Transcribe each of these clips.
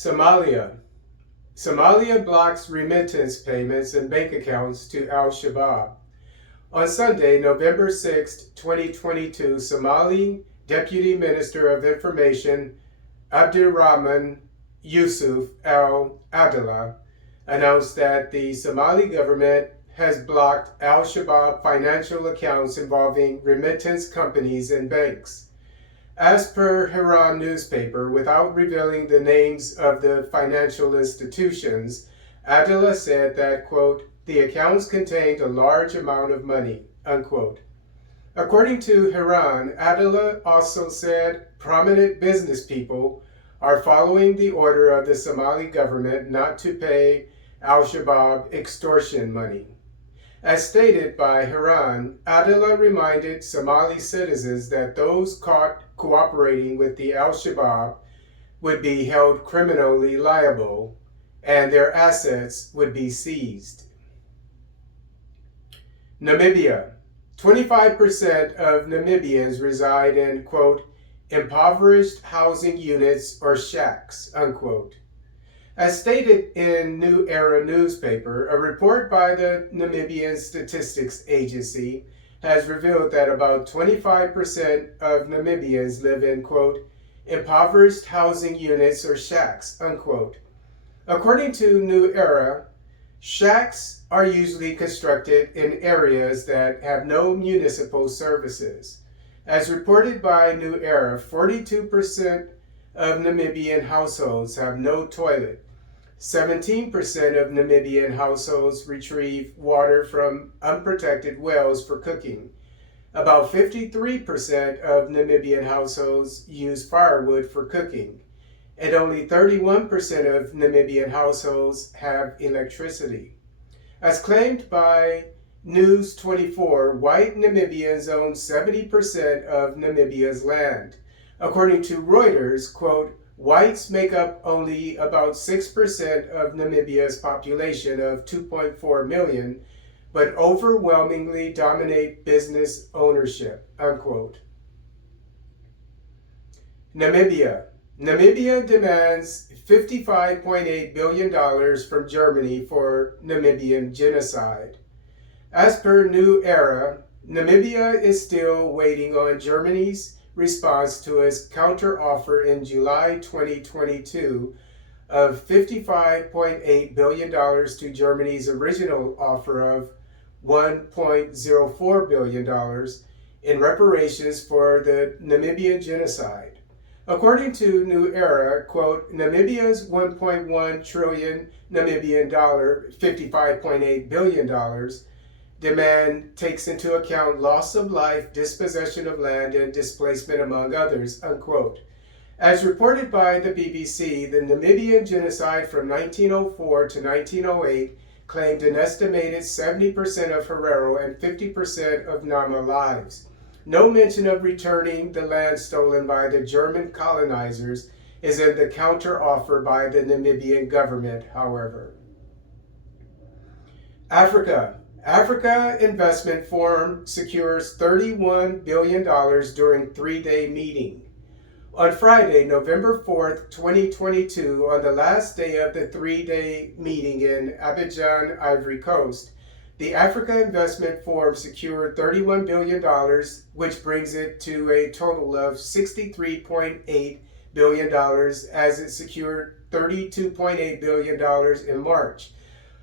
Somalia. Somalia blocks remittance payments and bank accounts to al-Shabab. On Sunday, November 6, 2022, Somali Deputy Minister of Information Abdirahman Yusuf al-Addala announced that the Somali government has blocked al-Shabab financial accounts involving remittance companies and banks. As per Hiiraan newspaper, without revealing the names of the financial institutions, Addala said that, quote, the accounts contained a large amount of money, unquote. According to Hiiraan, Addala also said prominent business people are following the order of the Somali government not to pay al-Shabab extortion money. As stated by Hiiraan, Addala reminded Somali citizens that those caught cooperating with the al-Shabab would be held criminally liable and their assets would be seized. Namibia. 25% of Namibians reside in, quote, impoverished housing units or shacks, unquote. As stated in New Era newspaper, a report by the Namibian Statistics Agency has revealed that about 25% of Namibians live in, quote, impoverished housing units or shacks, unquote. According to New Era, shacks are usually constructed in areas that have no municipal services. As reported by New Era, 42% of Namibian households have no toilet. 17% of Namibian households retrieve water from unprotected wells for cooking. About 53% of Namibian households use firewood for cooking, and only 31% of Namibian households have electricity. As claimed by News 24, white Namibians own 70% of Namibia's land. According to Reuters, quote, whites make up only about 6% of Namibia's population of 2.4 million, but overwhelmingly dominate business ownership, unquote. Namibia. Namibia demands $55.8 billion from Germany for Namibian genocide. As per New Era, Namibia is still waiting on Germany's response to its counteroffer in July 2022 of $55.8 billion to Germany's original offer of $1.04 billion in reparations for the Namibian genocide. According to New Era, quote, Namibia's 1.1 trillion Namibian dollar, $55.8 billion demand takes into account loss of life, dispossession of land, and displacement, among others, unquote. As reported by the BBC, the Namibian genocide from 1904 to 1908 claimed an estimated 70% of Herero and 50% of Nama lives. No mention of returning the land stolen by the German colonizers is in the counteroffer by the Namibian government, however. Africa Investment Forum secures $31 billion during three-day meeting. On Friday, November 4th, 2022, on the last day of the three-day meeting in Abidjan, Ivory Coast, the Africa Investment Forum secured $31 billion, which brings it to a total of $63.8 billion as it secured $32.8 billion in March.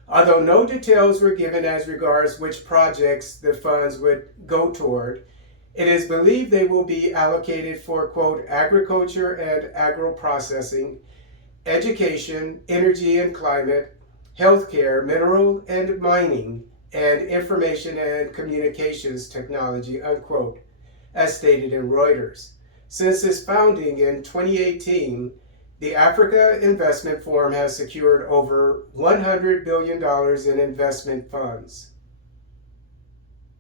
Although no details were given as regards which projects the funds would go toward, it is believed they will be allocated for, quote, agriculture and agro-processing, education, energy and climate, healthcare, mineral and mining, and information and communications technology, unquote, as stated in Reuters. Since its founding in 2018, the Africa Investment Forum has secured over $100 billion in investment funds.